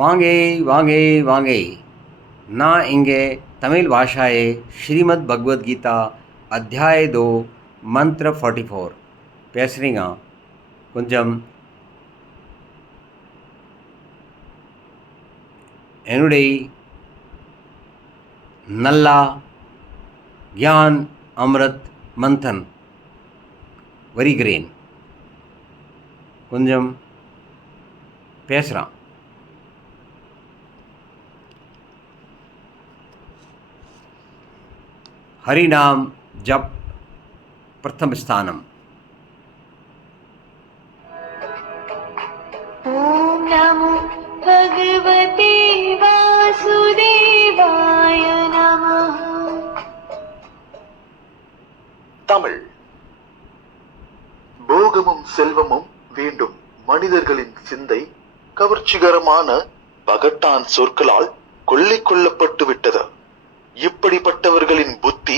வாங்கே வாங்கே வாங்கே நான் இங்கே தமிழ் பாषाए श्रीमद् भगवद गीता अध्याय 2 मंत्र 44 பேசுகிறீங்க. கொஞ்சம் என்னுடைய நல்லா ज्ञान अमृत मंथन வருகிறேன். கொஞ்சம் பேசுகிறான். हरि नाम जप प्रथम स्थानम. ओम नमो भगवते वासुदेवाय नमः. தமிழ். போகமும் செல்வமும் வேண்டும் மனிதர்களின் சிந்தை கவர்ச்சிகரமான பகட்டான் சொற்களால் கொள்ளை கொள்ளப்பட்டு விட்டது. இப்படிப்பட்டவர்களின் புத்தி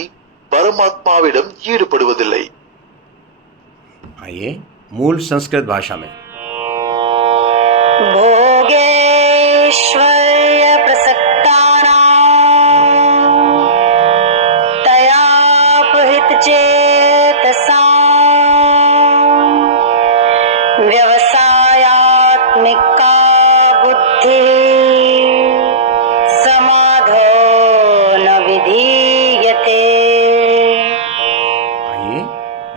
பரமாத்மாவிடம் ஈடுபடுவதில்லை. आइए मूल संस्कृत भाषा में. भोगेश्वर्य प्रसक्तानां तयापहृत चेतसां व्यवसायात्मिका बुद्धिः समाधो न विधीयते. आइए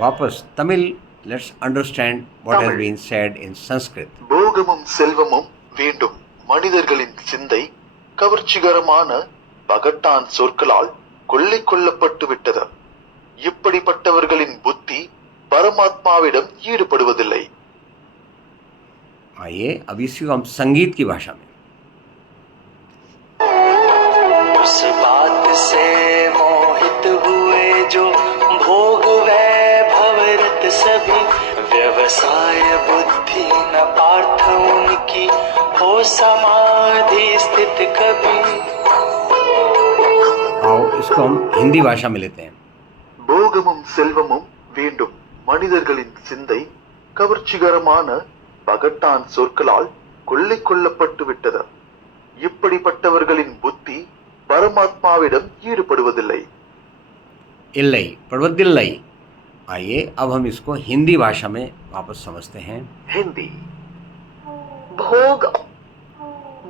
वापस Tamil. Let's understand what has Tamil. been said in Sanskrit. போகமும் செல்வமும் வேண்டும் மனிதர்களின் சிந்தை கவர்ச்சிகரமான பகட்டான் சொற்களால் கொள்ளை கொள்ளப்பட்டு விட்டது. இப்படிப்பட்டவர்களின் புத்தி பரமாத்மாவிடம் ஈடுபடுவதில்லை. आइए अब इसी को हम संगीत की भाषा में. उस बात से मोहित हुए जो भोग वैभव रत सभी व्यवसाय बुद्धि न पार्थ उनकी हो समाधि स्थित कभी. आओ इसको हम हिंदी भाषा में लेते हैं. போகமும் செல்வமும் வேண்டும் மனிதர்களின் சிந்தை கவர்ச்சிகரமான பகட்டான் சொற்களால் கொள்ளை கொள்ளப்பட்டு விட்டது. இப்படிப்பட்டவர்களின் புத்தி பரமாத்மாவிடம் ஈடுபடுவதில்லை. इल्लई प्रवदिल्लई. आइए अब हम इसको हिंदी भाषा में वापस समझते हैं. हिंदी.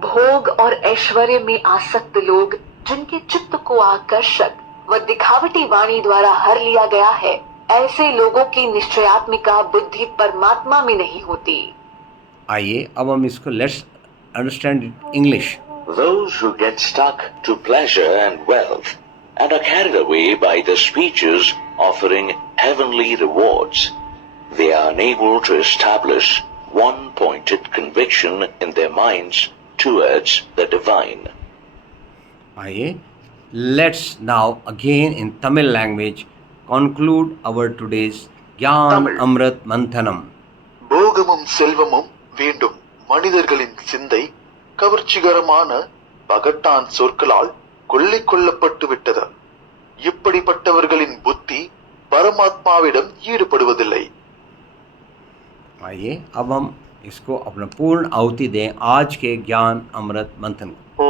भोग और ऐश्वर्य में आसक्त लोग जिनके चित्त को आकर्षक व दिखावटी वाणी द्वारा हर लिया गया है, ऐसे लोगों की निश्चयात्मिका बुद्धि परमात्मा में नहीं होती. आइए अब हम इसको let's understand English. Those who get stuck to pleasure and wealth and are carried away by the speeches offering heavenly rewards, they are unable to establish one-pointed conviction in their minds towards the divine. आइए let's now again in Tamil language conclude our today's ज्ञान Tamil. अमृत मंथनम. போகமும் செல்வமும் வேண்டும் மனிதர்களின் சிந்தை கவர்ச்சிகரமான பகட்டான் சொற்களால் கொள்ளை கொள்ளப்பட்டு விட்டது. இப்படிப்பட்டவர்களின் புத்தி பரமாத்மாவிடம் ஈடுபடுவதில்லை. आइए अब हम इसको अपना पूर्ण आहुति दें आज के ज्ञान अमृत मंथन को.